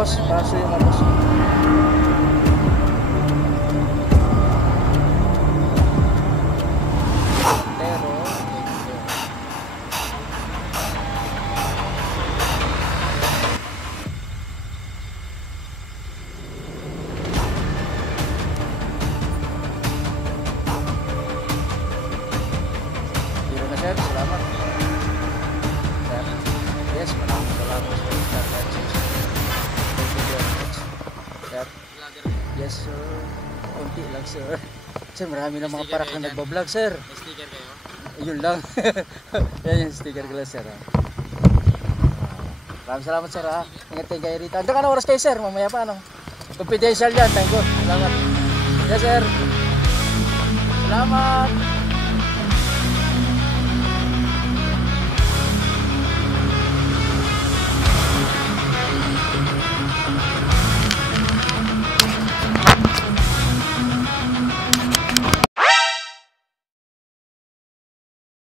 boss, paso yung mga boss. Pero biro na sir, salamat. Sir, yes, maraming salamat sir. Thank you very much. Sir, yes sir. Konti lang sir. Sir, marami na mga parak na nagbablog sir. May sticker kayo? Yun lang. Yan yung sticker ko lang sir. Maraming salamat sir ha. Ingatin kayo rito. Hanggang anong oras kayo sir? Mamaya pa ano? Confidential yan. Thank you. Salamat. Yes sir. Salamat.